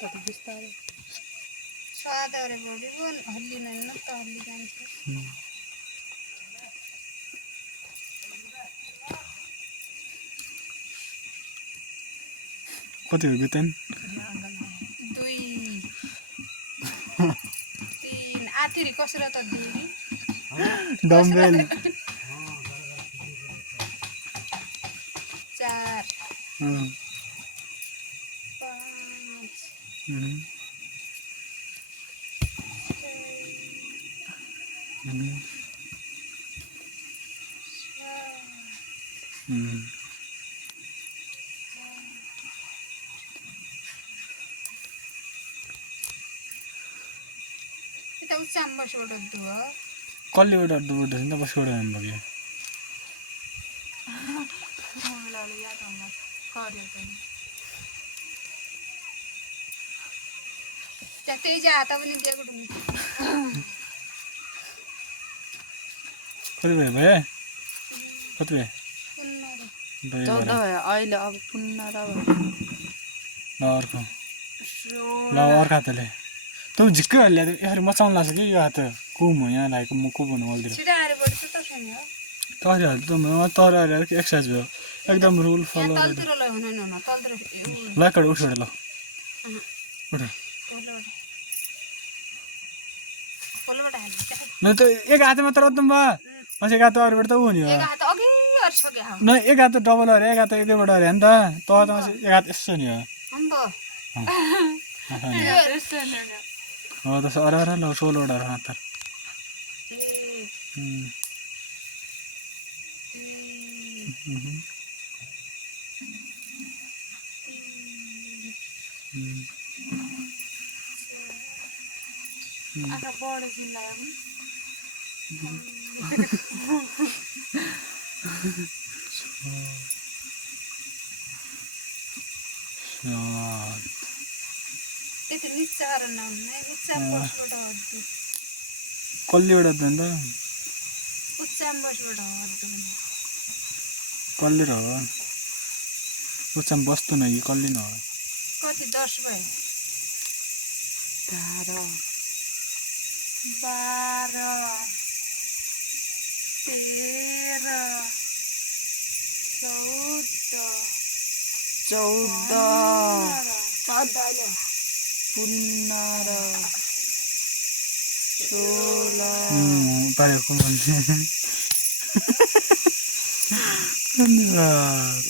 कति बिस्तारै स्वाद अरे बढी पो हल्लिँदैन त हल्ली जान्छ कति हो बितेन 2 3 आतिरी कसरत दिएकी dumbbell 4 5 itu ucamba sodo dua कसले एउटा दुध नि त बस एउटा आम भयो मलाई याद आउन कर्यो पनि त्यही जा हात पनि दिएको ढुङ्गी कति भयो भए कति भयो 14 भयो अहिले अब 15 भयो ल अर्को ल अर्को हातले तँ झिक्कै हल्ल्या यसरी मचाउनु लाग्छ कि यो हात कुम हो यहाँ लागेको म को भन्नु बोल्दिएर छिटो आएर बढ्छ त छैन तरी हाल्छ त तर एक्सर्साइज भयो एकदम रुल फलो तलतिर ल हुन न तलतिर ल एकड उठ ल उठ पल्लोबाट हाल्छ न त एक हात मात्र रत्तम भयो पछि एक हात अरूबाट त ऊ नि एक हात अघि अर्सके हा न एक हात डबल अरे एक हात एकैबाट अरे नि त त एक हात यसो नि हो अम्बो हो त्यसो अरे ल 16 वटा हात आखा बढे जिल्ला त्यति निच्चाएर नहुने उच्चाम बसबाट हट्दु कल्लीबाट त नि त उच्चाम बसबाट हट्दु कल्ली र हो उच्चाम बस्नु न कि कल्ली न हो कति 10 भयो 12 13 14 पारेको मान्छे धन्यवाद